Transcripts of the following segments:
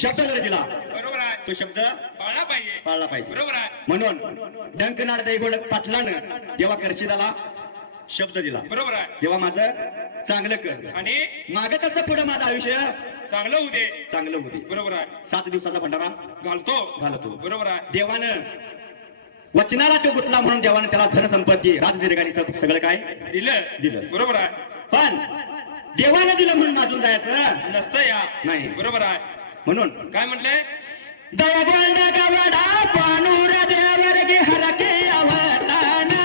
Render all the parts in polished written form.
शब्द जर दिला बरोबर आहे. तो शब्द पाळला पाहिजे. पाळला पाहिजे. बरोबर आहे. म्हणून डंकनाथ दैगोड पाटलानं जेव्हा करशिदाला शब्द दिला, बरोबर आहे. तेव्हा माझं चांगलं कर आणि मागत असं पुढे माझं आयुष्य चांगलं होऊ दे. चांगलं होते. बरोबर आहे. 7 दिवसाचा भंडारा घालतो. घालतो. बरोबर आहे. देवानं वचनाला तो गुतला म्हणून देवानं त्याला धनसंपत्ती राजदीर्घानी सगळं काय दिलं. दिलं. बरोबर आहे. पण देवानं दिलं म्हणून अजून जायचं नसतं या. नाही. बरोबर आहे. म्हणून काय म्हटलंय? दयाबंड गवडा पानूर देवर गे हरके अवताना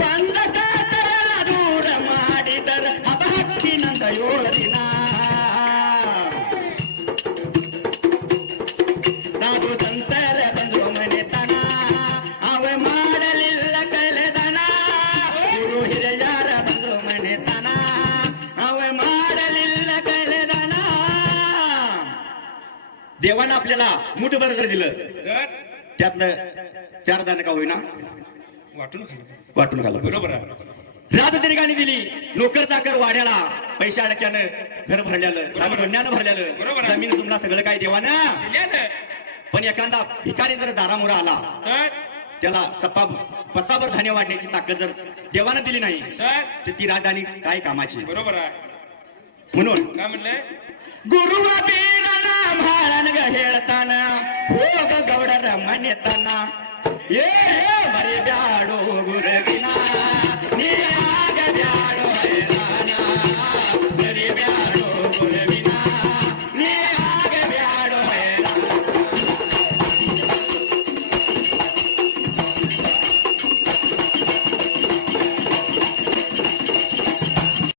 बंद कातरा दूर ಮಾಡಿದರ ಅಭಕ್ತಿನಂದ ಯೋದಿನ ಸಾಧು ಸಂತರ ಬಂದು ಮನೆತನ ಅವ ಮಾಡಲಿಲ್ಲ ಕಲೆದನ ಗುರು ಹಿರಿಯರ ಬಂದು ಮನೆತನ ಅವ ಮಾಡಲಿಲ್ಲ ಕಲೆದನ. देवानं आपल्याला मुठभर जर दिलं तर त्यातलं 4 दाणे का होईना वाटून खाल्लं. वाटून घाला. बरोबर आहे. राजदीर्घाने दिली, नोकर चाकर वाड्याला, पैसे अडक्यानं घर भरल्यालं, धान्यानं बरोबर भरल्यालं, आहे. जमीन तुमला सगळं काय देवानं. दिल्यानं. पण एखादा भिकारी जर दारामुळं आला तर त्याला पसाभर धान्य वाढण्याची ताकद जर देवानं दिली नाही तर ती राजधानी काय कामाची. बरोबर आहे. म्हणून काय म्हटलंय? गुरुवा बीराला म्हाळण ग हेळताना हो ग गौडर म्हणताना ये